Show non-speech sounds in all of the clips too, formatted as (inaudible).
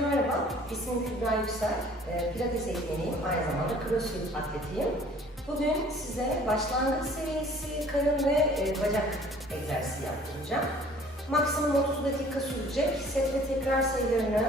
merhaba. İsmim Kübra Yüksel. Ee, Pilates eğitmeniyim. Aynı zamanda crossfit atletiyim. Bugün size başlangıç seviyesi karın ve e, bacak egzersizi yaptıracağım. Maksimum 30 dakika sürecek. Set ve tekrar sayılarını,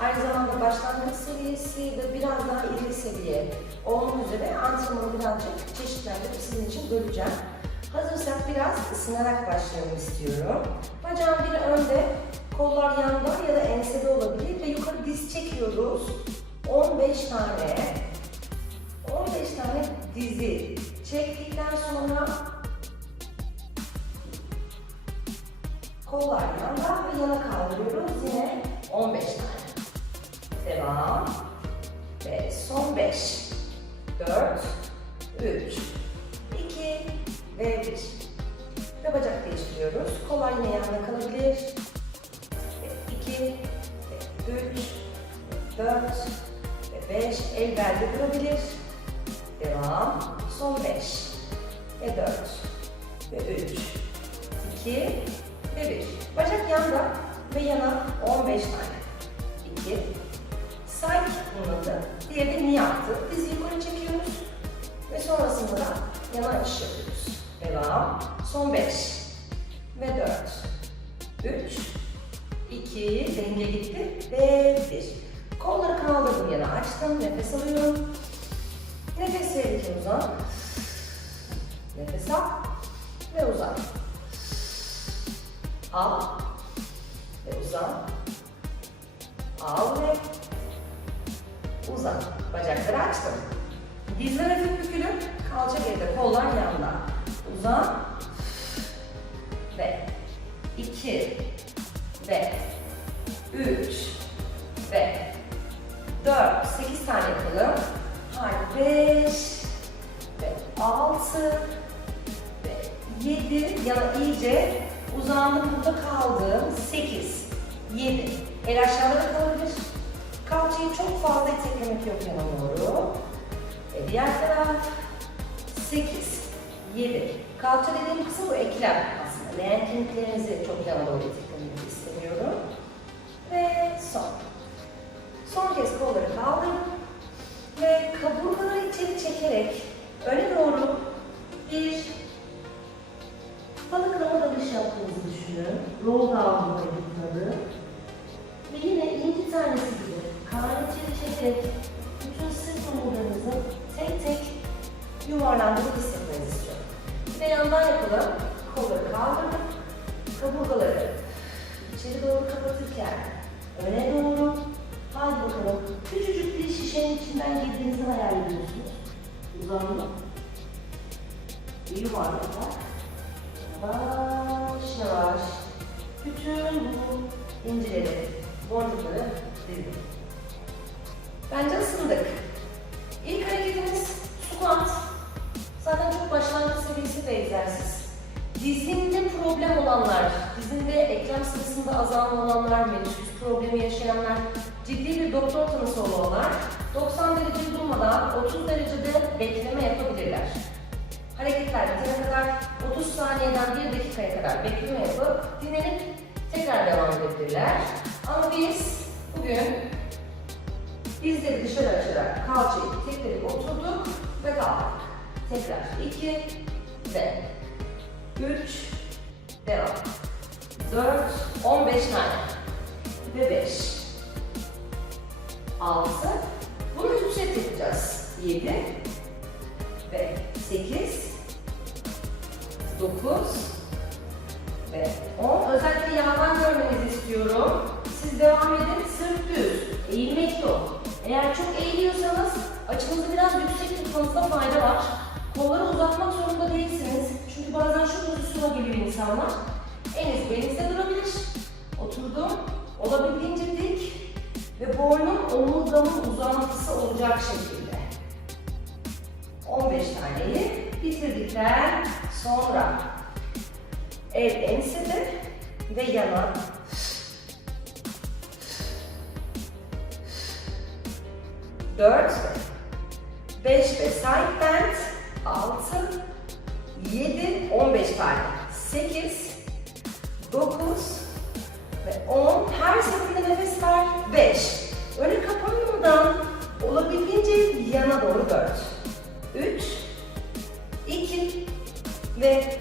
aynı zamanda başlangıç seviyesi ve biraz daha ileri seviye olmak üzere antrenmanı birazcık çeşitlendirip sizin için böleceğim. Hazırsak biraz ısınarak başlayalım istiyorum. Bacağım biri önde, kollar yanda ya da ensede olabilir çekiyoruz. 15 tane. 15 tane dizi çektikten sonra kollar yanda ve yana kaldırıyoruz. Yine 15 tane. Devam. Ve son 5. 4, 3, 2 ve 1. Ve bacak değiştiriyoruz. Kollar yine yanında kalabilir. 2, 3, 4 ve 5. El belde durabilir. Devam. Son 5 ve 4 ve 3, 2 ve 1. Bacak yanda ve yana 15 tane. 2, side bunladı. Diğeri de knee yaptı. Dizi yukarı çekiyoruz. Ve sonrasında da yana iş yapıyoruz. Devam. Son 5 ve 4, 3, 2, denge gitti ve 1. Kolları kaldırdım yana açtım. Nefes alıyorum. Nefes verirken uzan. Nefes al ve uzan. Al ve uzan. Al ve uzan. Bacakları açtım. Dizler hafif bükülü, kalça geride, kollar yanda. Uzan ve 2 ve 3 ve 4, 8 tane yapalım. Haydi 5 ve 6 ve 7 yana iyice uzandım burada kaldım. 8, 7. El aşağıda da kalabilir. Kalçayı çok fazla iteklemek yok yana doğru. Ve diğer taraf 8, 7. Kalça dediğim kısım bu eklem aslında. Leğen kemiklerinizi çok yana doğru iteklemenizi Bir yuvarlaklar. Yavaş yavaş. Bütün bu incileri, boncukları dizin. Bence ısındık. İlk hareketimiz squat. Zaten çok başlangıç seviyesi bir egzersiz. Dizinde problem olanlar, dizinde eklem sırasında azalma olanlar, menisküs problemi yaşayanlar, ciddi bir doktor tanısı olanlar 90 derece durmadan 30 derecede bekleme yapabilirler. Hareketler bitene kadar 30 saniyeden 1 dakikaya kadar bekleme yapıp dinlenip tekrar devam edebilirler. Ama biz bugün dizleri dışarı açarak kalçayı tekrar oturduk ve kalktık. Tekrar 2 ve 3 devam. 4 15 tane ve 5 6 bunu 3 set yapacağız. 7 ve 8 9 ve 10. Özellikle yandan görmenizi istiyorum. Siz devam edin. Sırt düz. Eğilmek yok. Eğer çok eğiliyorsanız açınızı biraz yüksek tutmanızda fayda var. Kolları uzatmak zorunda değilsiniz. Çünkü bazen şu pozisyona geliyor insanlar. Eliniz belinizde durabilir. Oturdum. Olabildiğince dik ve boynum omurgamın uzantısı olacak şekilde. 15 taneyi bitirdikten Sonra el ensede ve yana. Dört. Beş ve side bend. Altı. Yedi. On beş tane. Sekiz. Dokuz. Ve on. Her seferinde nefes ver. Beş. Öne kapanmadan olabildiğince yana doğru dört. Ve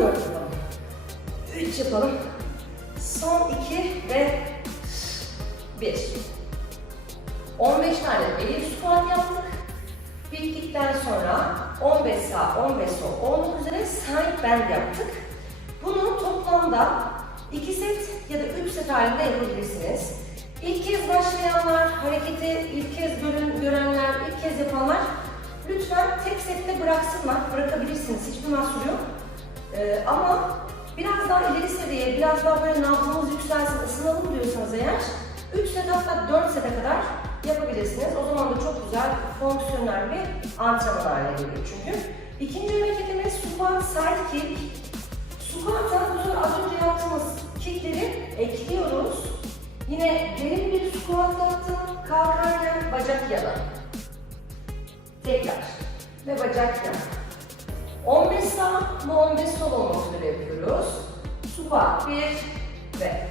dört yapalım. Üç yapalım. Son iki ve bir. 15 tane belly squat yaptık. Bittikten sonra 15 sağ, 15 sol olmak üzere side bend yaptık. Bunu toplamda 2 set ya da 3 set halinde yapabilirsiniz. İlk kez başlayanlar, hareketi ilk kez görün, görenler, ilk kez yapanlar lütfen tek sette bıraksınlar. Bırakabilirsiniz, hiçbir mahsur yok. Ee, ama biraz daha ileri seviye, biraz daha böyle nabzımız yükselsin, ısınalım diyorsanız eğer 3 set hatta 4 sete kadar yapabilirsiniz. O zaman da çok güzel, fonksiyonel bir antrenman haline geliyor çünkü. İkinci hareketimiz squat side kick. Squat'a bu sefer az önce yaptığımız kickleri ekliyoruz. Yine derin bir squat yaptım. Kalkarken bacak yana. Tekrar. Ve bacak yana. 15 sağ ve 15 sol olmak üzere yapıyoruz. Squat 1 ve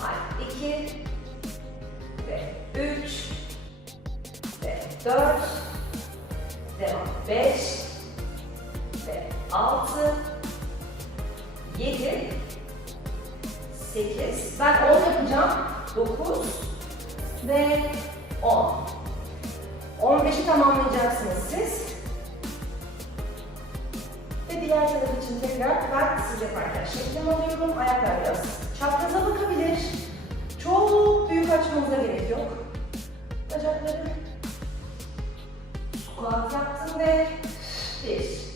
hayır 2 ve 3 ve 4 devam 5 ve 6 7 8 ben 10 yapacağım. 9 ve 10 15'i tamamlayacaksınız siz diğer taraf için tekrar ben siz yaparken şeklimi alıyorum ayaklar biraz çapraza bakabilir. Çok büyük açmanıza gerek yok. Bacakları squat yaptım ve 1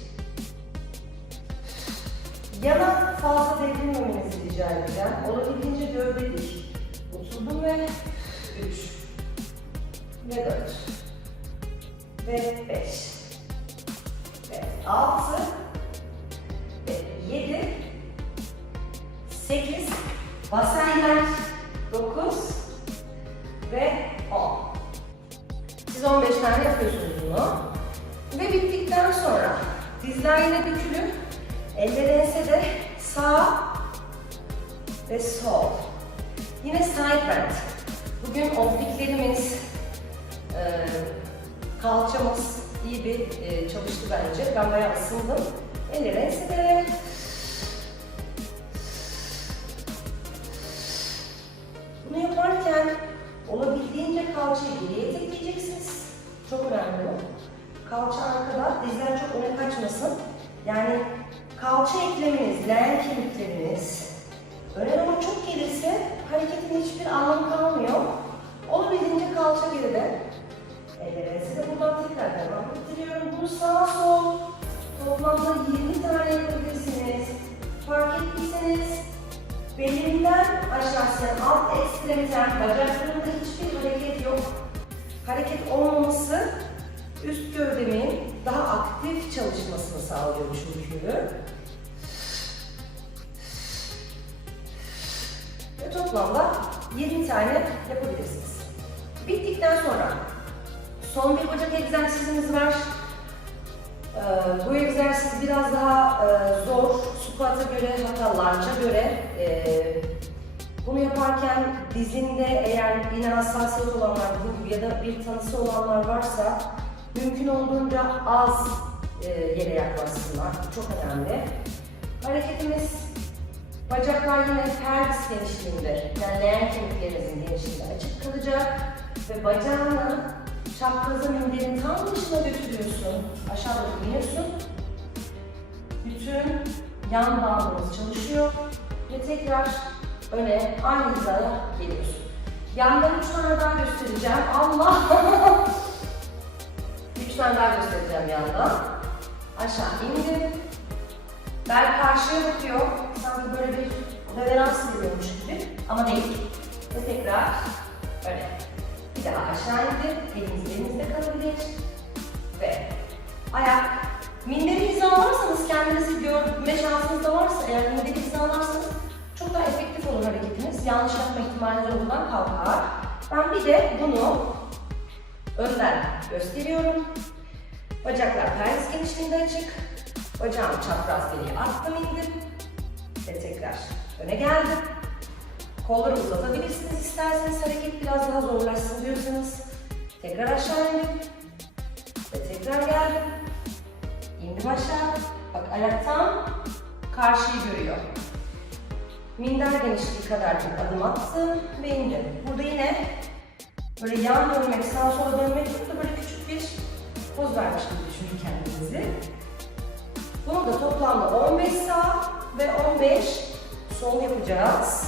Yana fazla devrilmemenizi rica edeceğim. Olabildiğince gövde dik. Oturdum ve 3 ve 4 ve 5 ve 6 8 basenler 9 ve 10 Siz 15 tane yapıyorsunuz bunu. Ve bittikten sonra dizler yine bükülü, eller ensede sağ ve sol. Yine side bend. Bugün obliklerimiz, e, kalçamız iyi bir e, çalıştı bence. Ben bayağı ısındım. Eller ensede. Bunu kalçayı geriye tekleyeceksiniz. Çok önemli. Kalça arkada, dizler çok öne kaçmasın. Yani kalça ekleminiz, leğen kemikleriniz öne doğru çok gelirse hareketin hiçbir anlamı kalmıyor. Olabildiğince kalça geride. Ellerinizi de buradan tekrar devam ettiriyorum. Bunu sağ sol toplamda 20 tane yapabilirsiniz. Fark ettiyseniz belimden aşağısına alt ekstremiten bacaklarımda hiçbir hareket yok. Hareket olmaması üst gövdemin daha aktif çalışmasını sağlıyor çünkü. Ve toplamda 20 tane yapabilirsiniz. Bittikten sonra son bir bacak egzersizimiz var. Ee, bu egzersiz biraz daha e, zor, squat'a göre hatta lunge'a göre. E, bunu yaparken dizinde eğer yine hassasiyet olanlar bu ya da bir tanısı olanlar varsa mümkün olduğunca az e, yere yaklaşsınlar. Çok önemli. Hareketimiz bacaklar yine pelvis genişliğinde, yani leğen kemiklerinizin genişliğinde açık kalacak ve bacağını çapraza minderin tam dışına götürüyorsun. Aşağı doğru iniyorsun. Bütün yan bandımız çalışıyor ve tekrar öne aynı hizaya geliyorsun. Yandan üç tane daha göstereceğim. Allah! (laughs) üç tane daha göstereceğim yandan. Aşağı indim. Bel karşıya bakıyor. Sanki böyle bir reverans veriyormuş gibi ama değil. Ve tekrar öne. Bir daha aşağı indir. Eliniz elinizde kalabilir. Ve ayak. Minderi hizalarsanız kendinizi görme şansınız da varsa eğer minderi hizalarsanız çok daha efektif olur hareketiniz. Yanlış yapma ihtimaliniz oradan kalkar. Ben bir de bunu önden gösteriyorum. Bacaklar perhiz genişliğinde açık. Bacağım çapraz geriye attım indim. Ve tekrar öne geldim. Kolları uzatabilirsiniz isterseniz hareket biraz daha zorlaşsın diyorsanız. Tekrar aşağı indim. Ve tekrar geldim. İndim aşağı. Bak ayaktan karşıyı görüyor. Minder genişliği kadar bir adım attım ve indim. Burada yine böyle yan dönmek, sağa sola dönmek yok da böyle küçük bir poz vermiş gibi düşünün kendinizi. Bunu da toplamda 15 sağ ve 15 sol yapacağız.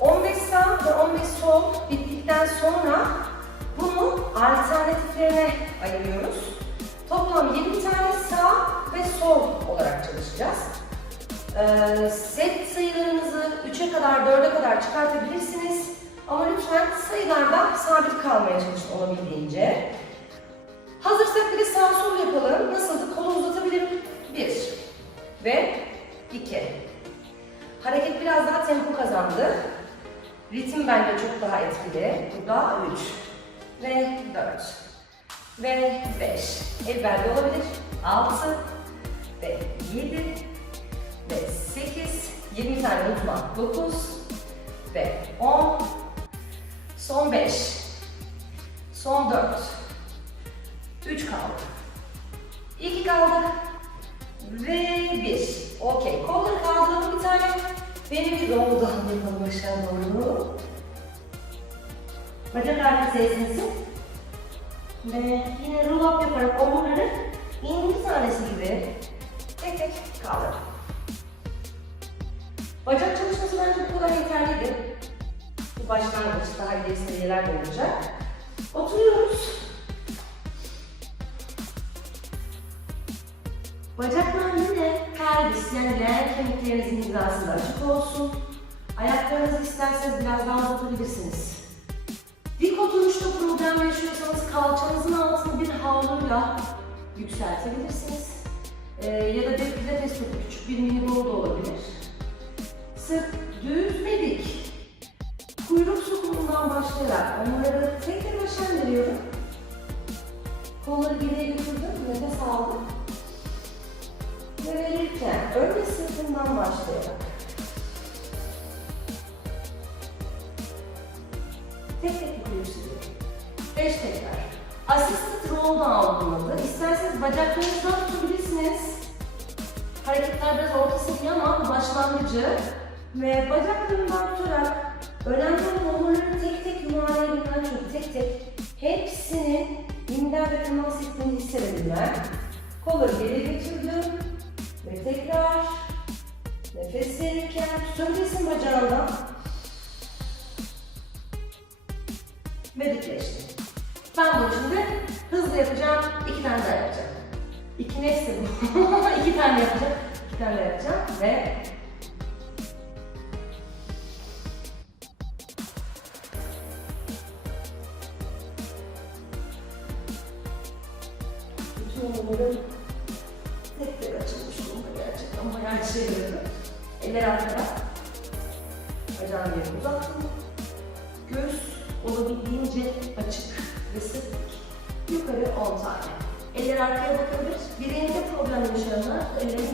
15 sağ ve 15 sol bittikten sonra bunu alternatiflerine ayırıyoruz. Toplam 20 tane sağ ve sol olarak çalışacağız. Ee, set sayılarınızı 3'e kadar, 4'e kadar çıkartabilirsiniz. Ama lütfen sayılarda sabit kalmaya çalışın olabildiğince. Hazırsak bir de sağ sol yapalım. Nasıldı? Kolu uzatabilirim. 1 ve 2. Hareket biraz daha tempo kazandı. Ritim bence çok daha etkili. Burada 3 ve 4 ve 5. El belde olabilir. 6 ve 7 ve 8. 20 tane unutma. 9 ve 10. Son 5. Son 4. 3 kaldı. 2 kaldı. Ve 1. Okey. Kolları kaldıralım bir tane. Benim bir roll down yapalım aşağı doğru. Bacak artık sesinizi. Ve yine roll up yaparak omurları indir tanesi gibi tek tek kaldır. Bacak çalışması bence bu kadar yeterliydi. Bu başlangıç daha ileri seviyeler de olacak. Oturuyoruz. Bacaklar yine pelvis yani leğen kemiklerinizin hizasında açık olsun. Ayaklarınızı isterseniz biraz daha uzatabilirsiniz. Dik oturuşta problem yaşıyorsanız kalçanızın altını bir havluyla yükseltebilirsiniz. Ee, ya da bir pilates topu, küçük bir mini bol da olabilir. Sırt düz ve dik. Kuyruk sokumundan başlayarak onları tek tek aşağı indiriyorum. Kolları geriye götürdüm, nefes aldım. Ve verirken önce sırtından başlayarak tek tek sürüyorum. Beş tekrar. Assisted roll down. İsterseniz bacaklarınızdan tutabilirsiniz. Hareketler biraz orta seviye ama başlangıcı ve bacaklarından tutarak önemli olan omurları tek tek yuvarlayabilmen çok tek tek hepsini minder ve temas ettiğini hissedebilmen. Kolları geri götürdüm ve tekrar nefes verirken tutabilirsin bacağından ve dikleştir. Ben bunu şimdi hızlı yapacağım, iki tane daha yapacağım. İki neyse bu. (laughs) iki tane yapacağım, iki tane yapacağım ve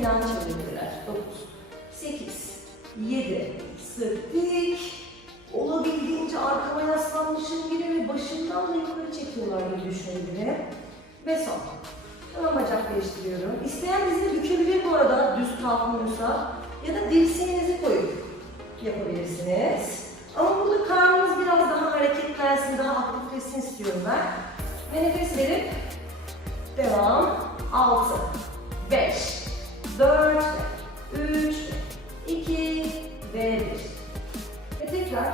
yan çevirebilirler. 9, 8, 7, sık dik. Olabildiğince arkama yaslanmışım gibi ve başımdan da yukarı çekiyorlar gibi düşünebilirim. Ve son. Hemen bacak değiştiriyorum. İsteyen dizini bükebilir bu arada düz kalkmıyorsa. Ya da dirseğinizi koyup yapabilirsiniz. Ama burada karnınız biraz daha hareketlensin, daha aktifleşsin istiyorum ben. Ve nefes verip devam. 6, 5, 4, 3, 2 ve 1. Ve tekrar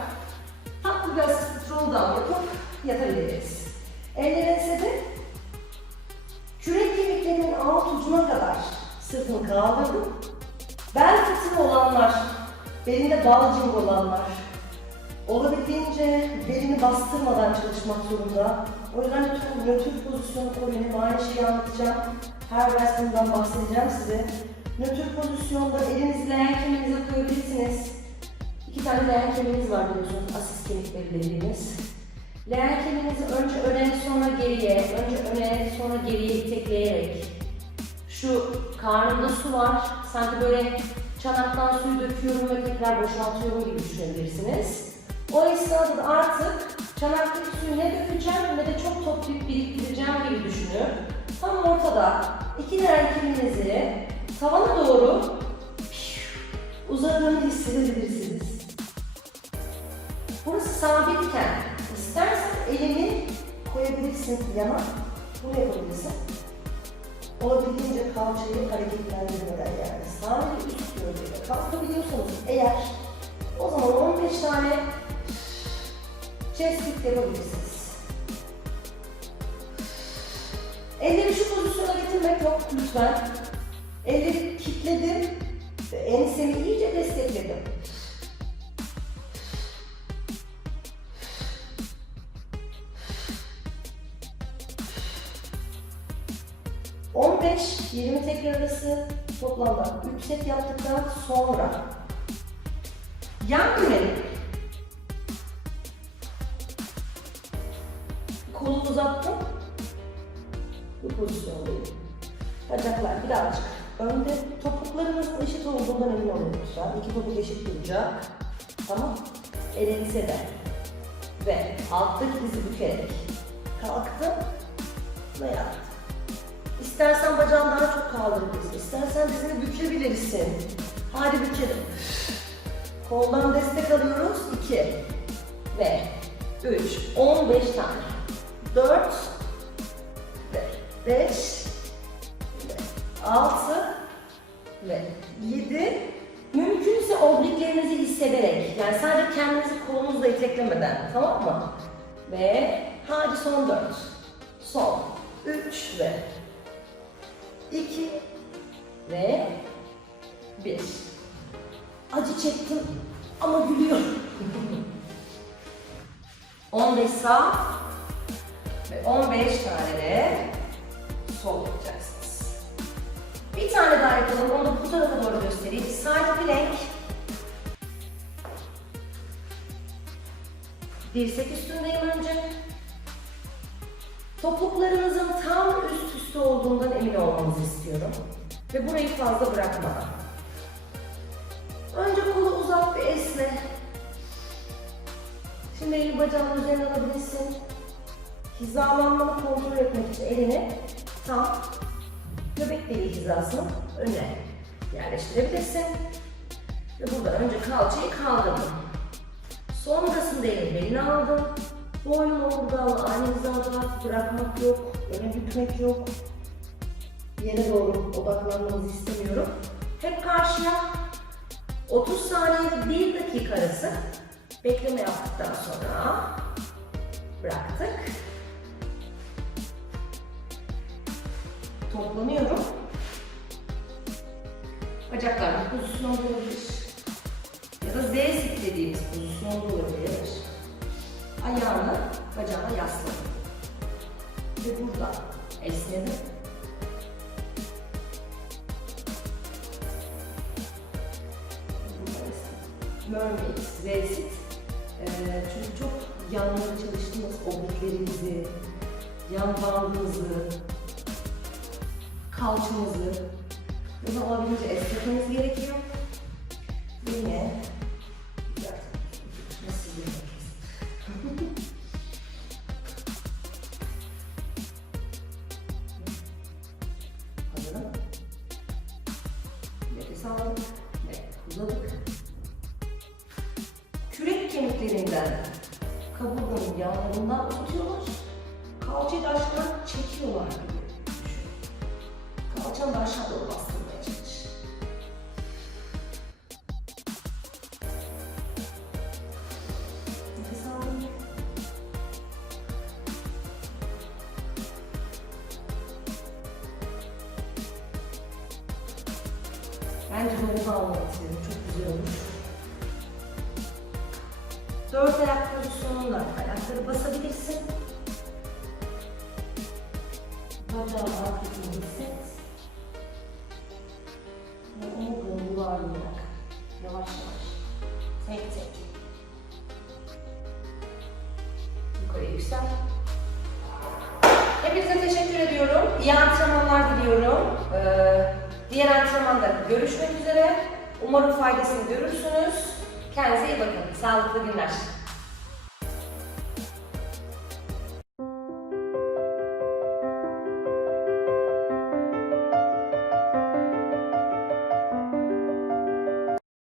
tatlı bir asistit roll down yapıp yatabiliriz. Eller ensede Kürek kemiklerinin alt ucuna kadar sırtımı kaldırdım Bel fıtığı olanlar, belinde balcık olanlar, olabildiğince belini bastırmadan çalışmak zorunda. O yüzden lütfen nötr pozisyonu koruyun. Aynı şeyi anlatacağım. Her versiyondan bahsedeceğim size. Nötr pozisyonda elinizi leğen kemiğinize koyabilirsiniz. İki tane leğen kemiğiniz var biliyorsunuz. Asis kemikleri dediğimiz. Leğen kemiğinizi önce öne sonra geriye, önce öne sonra geriye itekleyerek şu karnımda su var. Sanki böyle çanaktan suyu döküyorum ve tekrar boşaltıyorum gibi düşünebilirsiniz. O esnada da artık çanaktaki suyu ne dökeceğim ne de çok toplayıp biriktireceğim gibi düşünün. Tam ortada iki leğen kemiğinizi tavana doğru uzadığını hissedebilirsiniz. Burası sabitken istersen elini koyabilirsin yana. Bunu yapabilirsin. Olabildiğince kalçayı hareketlendirmeden yani sadece üst gövdeyle kalkabiliyorsanız eğer o zaman 15 tane chest lift yapabilirsiniz. Elleri şu pozisyona getirmek yok lütfen. Elleri kilitledim ensemi iyice destekledim. 15-20 tekrar arası toplamda 3 set yaptıktan sonra yan dönelim. Kolu uzattım. Bu pozisyondayım. Bacaklar birazcık önde. Topuklarınızın eşit olduğundan emin olun lütfen. İki topuk eşit duracak. Tamam. El ensede. Ve alttaki dizi bükerek kalktım ve yattım. İstersen bacağını daha çok kaldırabilirsin. İstersen dizini bükebilirsin. Hadi bükelim. Koldan destek alıyoruz. 2 ve 3, 15 tane. 4 ve 5 ve 6 ve 7 Mümkünse obliklerinizi hissederek, yani sadece kendinizi kolunuzla iteklemeden, tamam mı? Ve hadi son 4, son 3 ve 2 ve 1. Acı çektim ama gülüyorum. (laughs) 15 sağ ve 15 tane de sol yapacaksınız. Bir tane daha yapalım. Onu da bu tarafa doğru göstereyim. Side plank. Dirsek üstündeyim önce. Topuklarınızın tam üst üste olduğundan emin olmanızı istiyorum. Ve burayı fazla bırakmadan. Önce kolu uzat ve esne. Şimdi elini bacağının üzerine alabilirsin. Hizalanmanı kontrol etmek için elini tam göbek deliği hizasına öne yerleştirebilirsin. Ve buradan önce kalçayı kaldırdım. Sonrasında elini beline aldım. Boynun omurgalı aynı hizada bırakmak yok, öne bükmek yok. Yere doğru odaklanmanızı istemiyorum. Hep karşıya 30 saniyede 1 dakika arası bekleme yaptıktan sonra bıraktık. Toplanıyorum. Bacaklar bu pozisyonda olabilir. Ya da Z sit dediğimiz pozisyonda olabilir. Ayağını bacağına yasladım. Ve burada esnedim. Mermaid, Z-sit. Ee, çünkü çok yanları çalıştığınız obliklerinizi, yan bandınızı, kalçanızı bunu olabildiğince esnetmeniz gerekiyor. Yine. Kürek kemiklerinden kaburganın yanlarından tutuyorlar. Kalçayı da aşağıdan çekiyorlar gibi. Kalçanı da aşağı doğru Bacağın arkasını hisset. Ve yavaş yavaş tek tek yukarı yüksel. Hepinize teşekkür ediyorum. İyi antrenmanlar diliyorum. Ee, diğer antrenmanda görüşmek üzere. Umarım faydasını görürsünüz. Kendinize iyi bakın. Sağlıklı günler.